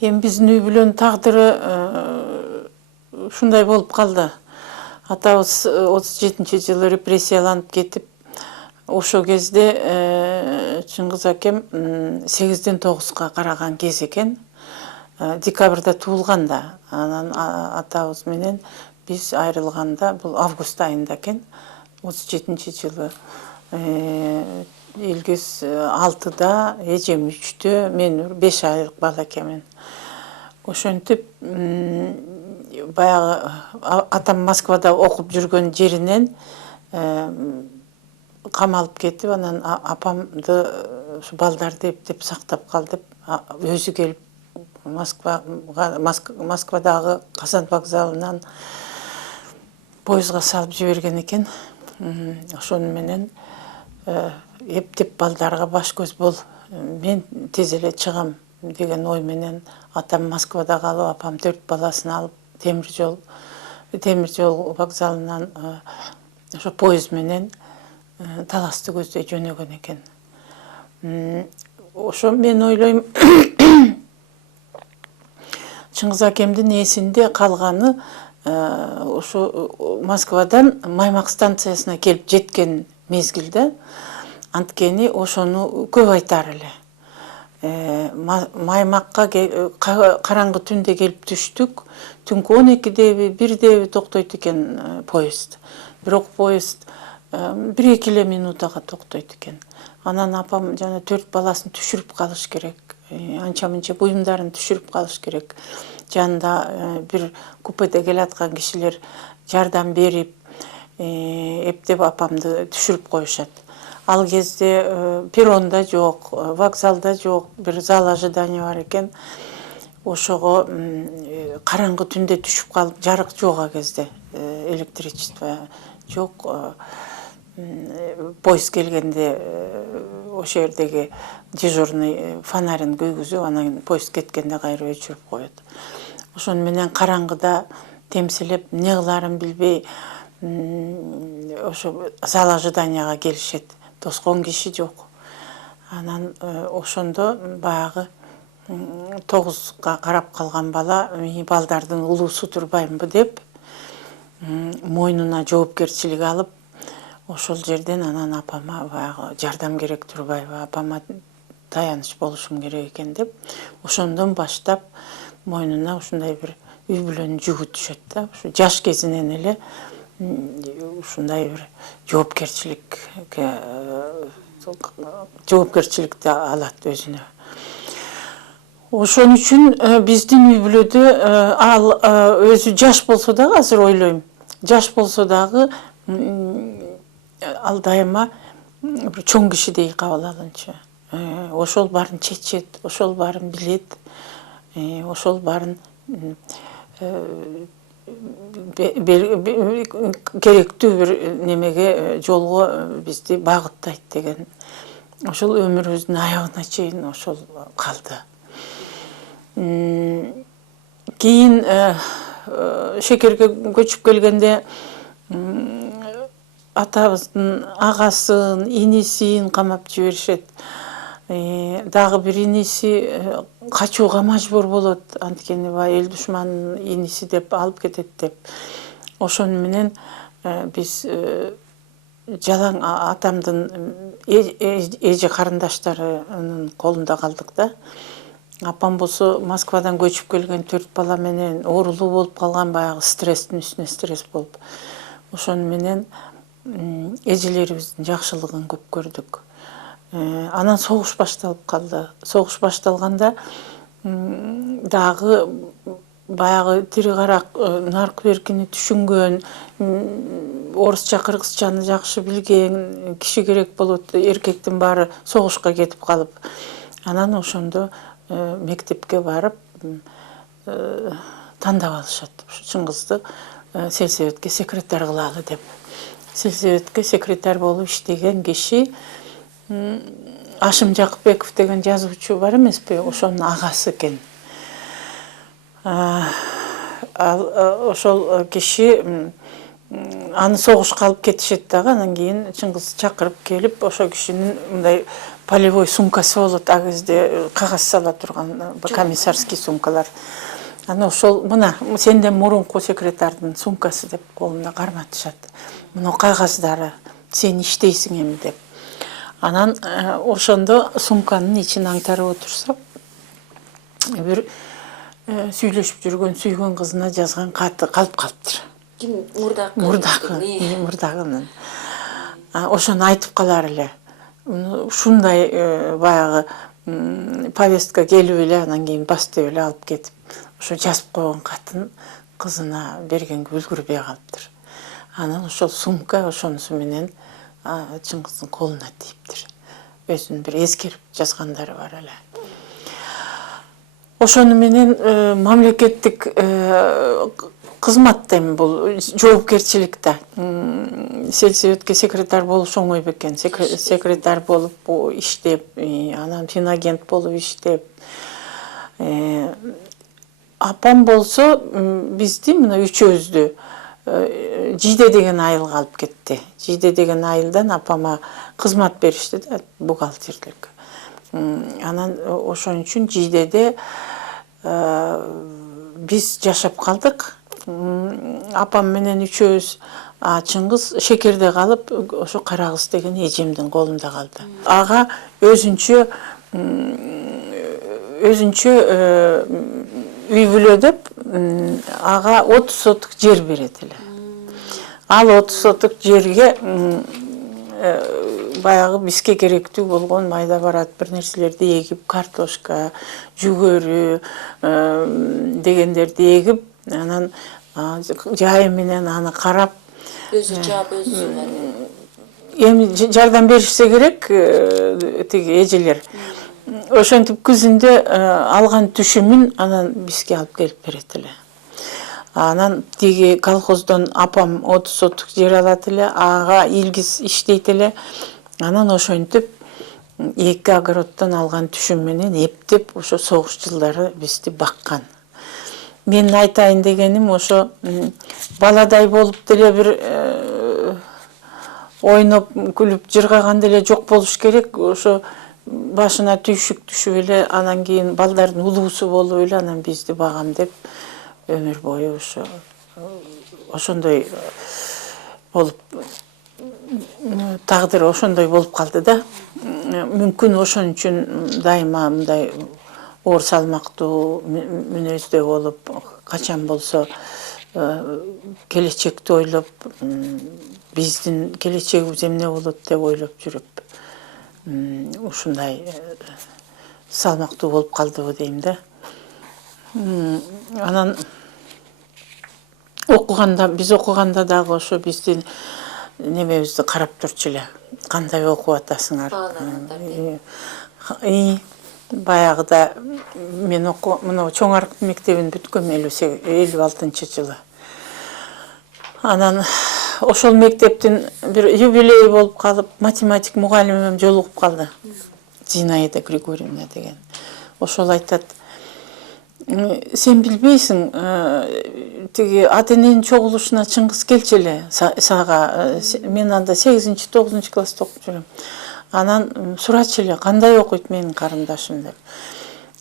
Эми биздин үй бүлөнүн тагдыры ушундай болуп калды. Атабыз 37-жылы репрессияланып кетип, ошо кезде Чыңгыз акем 8-ден 9-га караган кез экен. Декабрда туулган да. Анан атабыз менен биз айрылганда бул август айында экен. 37-жылы. Илгиз 6-да, эжем 3-тө, мен 5 айлык бала экенмин. Ошентип баягы атам Москвада окуп жүргөн жеринен камалып кетип, анан апамды ушу балдарды эптеп сактап кал деп өзү келип Москвадагы Казан вокзалынан поездга салып жиберген экен. Ошону менен эптеп балдарга баш көз бол, мен тез эле чыгам деген ой менен атам Москвада калып, апам 4 баласын алып темир жол вокзалынан ошо поезд менен Таласты көздөй жөнөгөн экен. Ошо мен ойлойм, Чыңгыз акемдин эсинде калганы ошо Москвадан Маймак станциясына келип жеткен мезгилде, анткени ошону көп айтар эле. Маймакка караңгы түндө келип түштүк. Түнкү 12деби, 1деби токтойт экен поезд. Бирок поезд 1-2 минутага токтойт экен. Анан апам жана 4 баласын түшүрүп калыш керек. Анча-мынча буюмдарын түшүрүп калыш керек. Жанында бир купеде келаткан кишилер жардам берип, эптеп апамды түшүрүп коюшат. Ал кезде перронда жок, вокзалда жок, бир зал ожидания бар экен. Ошого караңгы түндө түшүп калып, жарык жок а кезде, электричество жок. Поезд келгенде ошо жердеги дежурный фонарин көйгүзүп, анан поезд кеткенде кайра өчүрүп коет. Ошону менен караңгыда темселеп, эмне кыларын билбей, ошо зал ожиданияга келишет. Тоскон киши жок. Анан ошондо баягы 9га карап калган бала, балдардын улуусу турбаймынбы деп, мойнуна жоопкерчилик алып, ошол жерден анан апама баягы жардам керек турбайбы, апама таяныч болушум керек экен деп, ошондон баштап мойнуна ушундай бир үй бүлөнүн жүгү түшөт да. Ушу жаш кезинен эле ушундай бир жоопкерчиликти алат өзүнө. Ошон үчүн биздин үй бүлөдө ал өзү жаш болсо дагы, азыр ойлойм, жаш болсо дагы ал дайыма бир чоң кишидей кабыл алынчу. Ошол баарын чечет, ошол баарын билет, ошол баарын керектүү бир немеге, жолго бизди багыттайт деген. Ошол өмүрүбүздүн аягына чейин ошол калды. Кийин Шекерге көчүп келгенде атабыздын агасын, инисин камап жиберишет. Дагы бир иниси качууга мажбур болот, анткени эл душманынын иниси деп алып кетет деп. Ошону менен биз жалаң атамдын эже карындаштарынын колунда калдык да. Апам болсо Москвадан көчүп келген 4 бала менен оорулуу болуп калган, баягы стресстин үстүнө стресс болуп. Ошону менен эжелерибиздин жакшылыгын көп көрдүк. Анан согуш башталып калды. Согуш башталганда дагы баягы тири карак наркы беркини түшүнгөн, орусча, кыргызчаны жакшы билген киши керек болот. Эркектин баары согушка кетип калып. Анан ошондо мектепке барып тандап алышат. Чыңгызды сельсоветке секретарь кылалы деп. Сельсоветке секретарь болуп иштеген киши Ашым Жакыпбеков деген жазуучу бар эмеспи, ошонун агасы экен. Ошол киши аны согушка алып кетишет дагы, анан кийин Чыңгыз чакырып келип, ошол кишинин мындай полевой сумкасы болот, ал кезде кагаз сала турган комиссарский сумкалар. Аны ошол мына сенден мурунку секретардын сумкасы деп колумда карматышат. Мына кагаздары, сен иштейсиң эми деп. Анан ошондо сумканын ичин аңтарып отурса, бир сүйлөшүп жүргөн, сүйгөн кызына жазган каты калып калыптыр. Ким? Мурдагы? Мурдагынын. Ошону айтып калар эле. Ушундай баягы повестка келип эле, анан кийин бастып эле алып кетип, ошо жазып койгон катын кызына бергенге үлгүрбөй калыптыр. Анан ошол сумка ошонусу менен Чыңгыздын колуна тийиптир. Өзүнүн бир эскерип жазгандары бар эле. Ошону менен мамлекеттик кызмат эми бул жоопкерчилик да. Сельсоветке секретарь болуш оңой бекен. Секретарь болуп иштеп, анан финагент болуп иштеп. Апам болсо бизди мына үчөөбүздү Жиде деген айылга алып кетти. Жиде деген айылдан апама кызмат беришти да, бухгалтерлик. Анан ошон үчүн Жидеде биз жашап калдык. Апам менен үчөөбүз, Чыңгыз Шекерде калып, ошо Карагыз деген эжемдин колунда калды. Ага өзүнчө үй бүлө деп, ага 30 сотук жер берет эле. Ал 30 сотук жерге баягы бизге керектүү болгон майда барат бир нерселерди эгип, картошка, жүгөрү дегендерди эгип, анан жайы менен аны карап, өзү жаап өзү эми жардам беришсе керек тиги эжелер. Ошентип күзүндө алган түшүмүн анан бизге алып келип берет эле. Анан тиги колхоздон апам 30 сотук жер алат эле, ага илгиз иштейт эле. Анан ошентип 2 огороддон алган түшүм менен эптеп ошо согуш жылдары бизди баккан. Мен айтайын дегеним ошо баладай болуп деле бир ойноп, күлүп, жыргаган деле жок болуш керек. Ошо башына түйшүк түшүп эле, анан кийин балдардын улуусу болуп эле, анан бизди багам деп өмүр бою ошондой болуп, тагдыр ошондой болуп калды да. Мүмкүн ошон үчүн дайыма мындай оор салмактуу мүнөздө болуп, качан болсо келечекти ойлоп, биздин келечегибиз эмне болот деп ойлоп жүрүп, ушундай салмактуу болуп калдыбы дейм да. Анан биз окуганда дагы ошо биздин немебизди карап турчу эле. Кандай окуп атасыңар? Баягыда мен мына Чоң Арык мектебин бүткөм 56-жылы. Анан ошол мектептин бир юбилейи болуп калып, математик мугалимим жолугуп калды. Зинаида Григорьевна деген. Ошол айтат: сен билбейсиң, тиги ата-эненин чогулушуна Чыңгыз келчү эле сага. Мен анда 8-9 класста окуп жүрөм. Анан сурачы эле, кандай окуйт менин карындашым деп.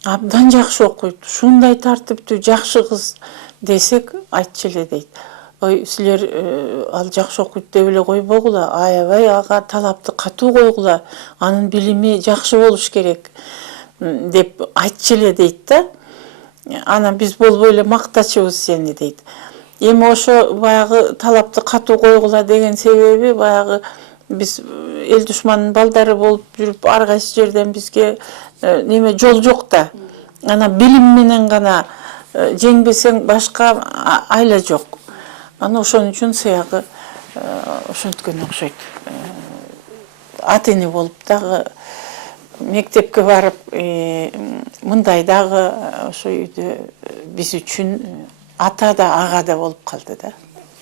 Абдан жакшы окуйт, ушундай тартиптүү, жакшы кыз десек, айтчы эле дейт. Ой, силер ал жакшы окуйт деп эле койбогула, аябай ага талапты катуу койгула, анын билими жакшы болуш керек деп айтчы эле дейт да. Анан биз болбой эле мактачубуз сени дейт. Эми ошо баягы талапты катуу койгула деген себеби баягы биз эл душманынын балдары болуп жүрүп, ар кайсы жерден бизге неме жол жок да. Анан билим менен гана жеңбесең башка айла жок. Аны ошон үчүн сыягы ошонткөн окшойт. Ата-эне болуп дагы мектепке барып, мындай дагы ошо үйдө биз үчүн ата да ага да болуп калды да.